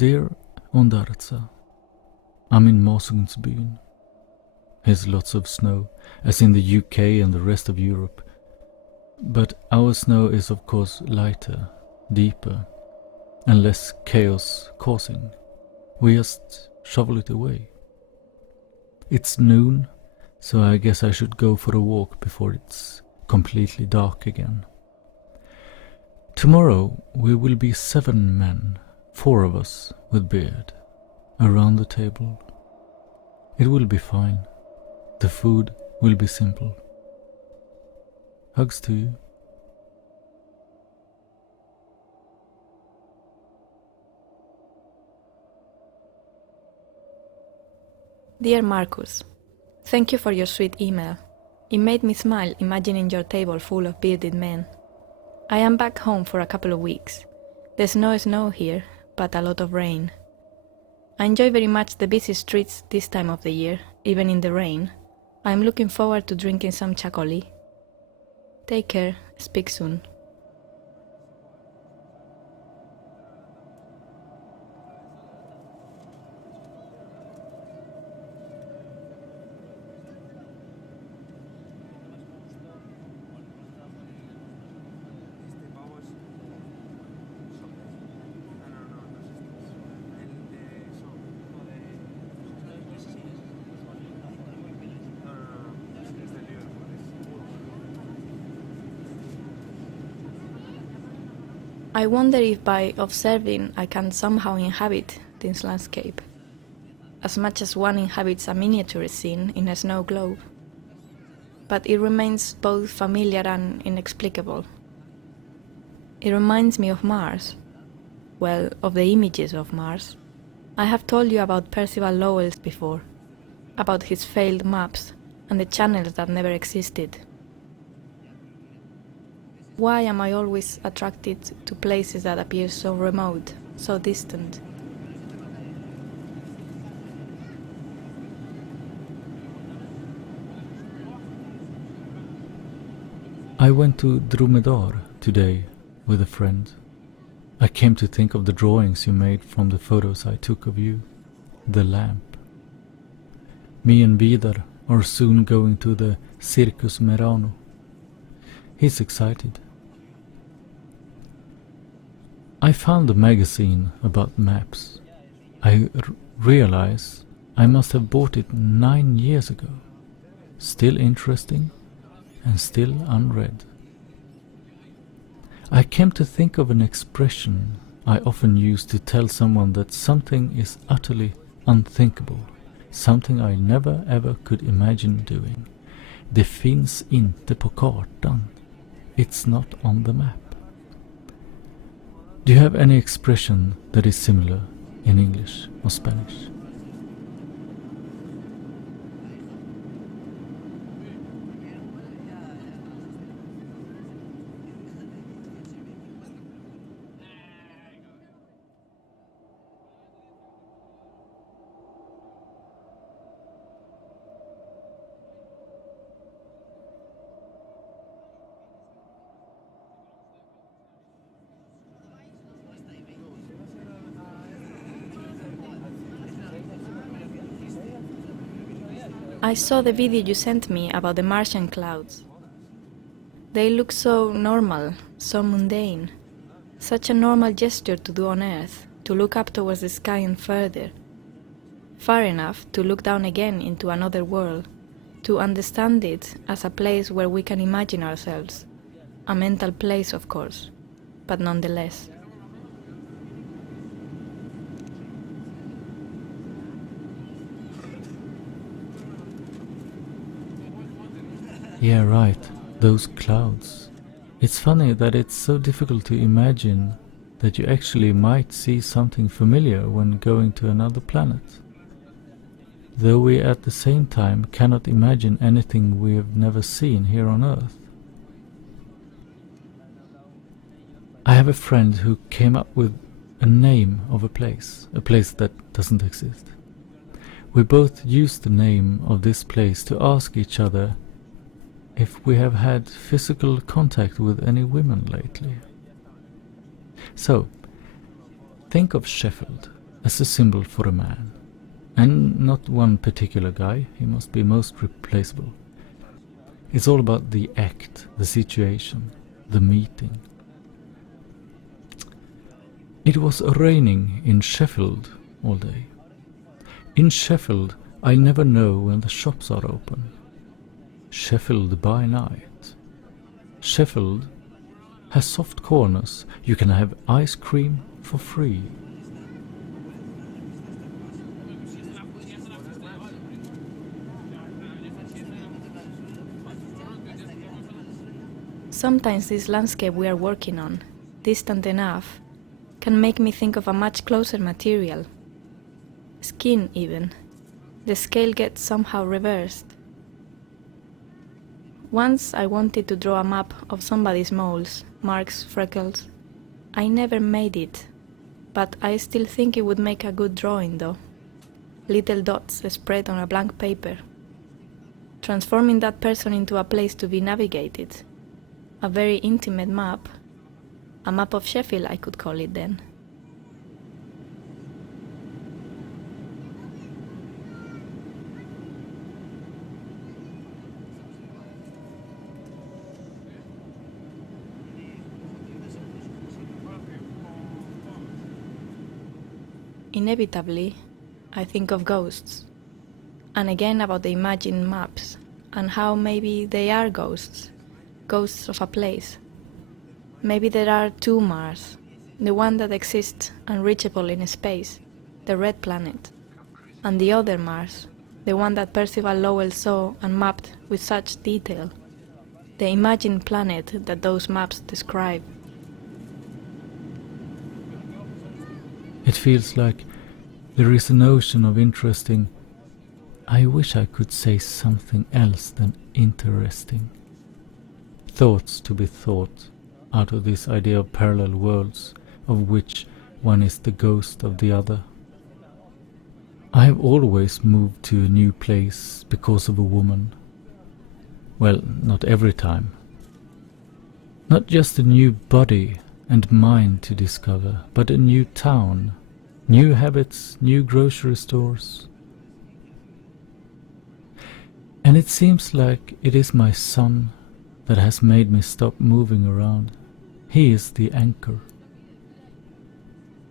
Dear Ondarza, I'm in Masungsbyn. Here's lots of snow, as in the UK and the rest of Europe. But our snow is of course lighter, deeper, and less chaos causing. We just shovel it away. It's noon, so I guess I should go for a walk before it's completely dark again. Tomorrow we will be 7 men, 4 of us with beard, around the table. It will be fine. The food will be simple. Hugs to you. Dear Marcus, thank you for your sweet email. It made me smile imagining your table full of bearded men. I am back home for a couple of weeks. There's no snow here, but a lot of rain. I enjoy very much the busy streets this time of the year, even in the rain. I am looking forward to drinking some chacoli. Take care, speak soon. I wonder if by observing I can somehow inhabit this landscape, as much as one inhabits a miniature scene in a snow globe. But it remains both familiar and inexplicable. It reminds me of Mars, well, of the images of Mars. I have told you about Percival Lowell before, about his failed maps and the channels that never existed. Why am I always attracted to places that appear so remote, so distant? I went to Dromedar today with a friend. I came to think of the drawings you made from the photos I took of you, the lamp. Me and Vidar are soon going to the Circus Merano. He's excited. I found a magazine about maps. I realize I must have bought it 9 years ago. Still interesting and still unread. I came to think of an expression I often use to tell someone that something is utterly unthinkable, something I never ever could imagine doing. Det finns inte på kartan. It's not on the map. Do you have any expression that is similar in English or Spanish? I saw the video you sent me about the Martian clouds. They look so normal, so mundane. Such a normal gesture to do on Earth, to look up towards the sky and further. Far enough to look down again into another world, to understand it as a place where we can imagine ourselves. A mental place, of course, but nonetheless. Yeah, right, those clouds. It's funny that it's so difficult to imagine that you actually might see something familiar when going to another planet, though we at the same time cannot imagine anything we have never seen here on Earth. I have a friend who came up with a name of a place that doesn't exist. We both used the name of this place to ask each other if we have had physical contact with any women lately. So, think of Sheffield, as a symbol for a man. And not one particular guy, he must be most replaceable. It's all about the act, the situation, the meeting. It was raining in Sheffield all day. In Sheffield, I never know when the shops are open. Sheffield by night. Sheffield has soft corners. You can have ice cream for free. Sometimes this landscape we are working on, distant enough, can make me think of a much closer material. Skin even. The scale gets somehow reversed. Once I wanted to draw a map of somebody's moles, marks, freckles. I never made it, but I still think it would make a good drawing though. Little dots spread on a blank paper. Transforming that person into a place to be navigated. A very intimate map. A map of Sheffield, I could call it then. Inevitably, I think of ghosts, and again about the imagined maps, and how maybe they are ghosts, ghosts of a place. Maybe there are two Mars, the one that exists unreachable in space, the red planet, and the other Mars, the one that Percival Lowell saw and mapped with such detail, the imagined planet that those maps describe. It feels like there is an ocean of interesting. I wish I could say something else than interesting. Thoughts to be thought out of this idea of parallel worlds, of which one is the ghost of the other. I have always moved to a new place because of a woman. Well, not every time. Not just a new body and mind to discover, but a new town, new habits, new grocery stores. And it seems like it is my son that has made me stop moving around. He is the anchor.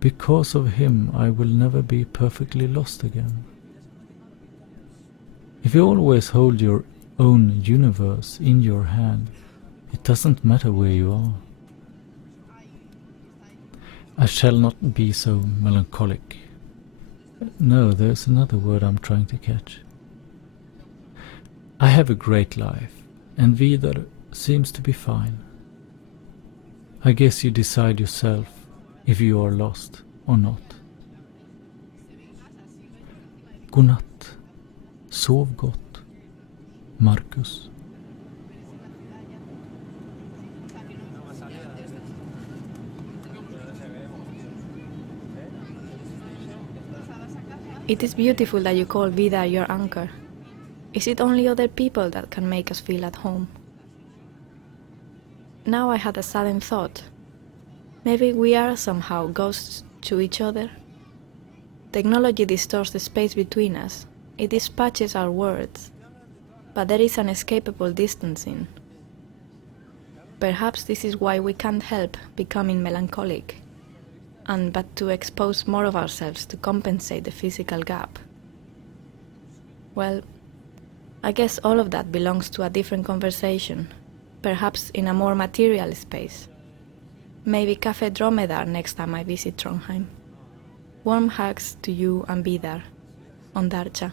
Because of him, I will never be perfectly lost again. If you always hold your own universe in your hand, it doesn't matter where you are. I shall not be so melancholic. No, there's another word I'm trying to catch. I have a great life, and Vidar seems to be fine. I guess you decide yourself if you are lost or not. Godnatt. Sov gott. Marcus. It is beautiful that you call Vidar your anchor. Is it only other people that can make us feel at home? Now I had a sudden thought. Maybe we are somehow ghosts to each other. Technology distorts the space between us. It dispatches our words. But there is an inescapable distancing. Perhaps this is why we can't help becoming melancholic, but to expose more of ourselves to compensate the physical gap. Well, I guess all of that belongs to a different conversation, perhaps in a more material space. Maybe Café Dromedar next time I visit Trondheim. Warm hugs to you and Vidar on Darcha.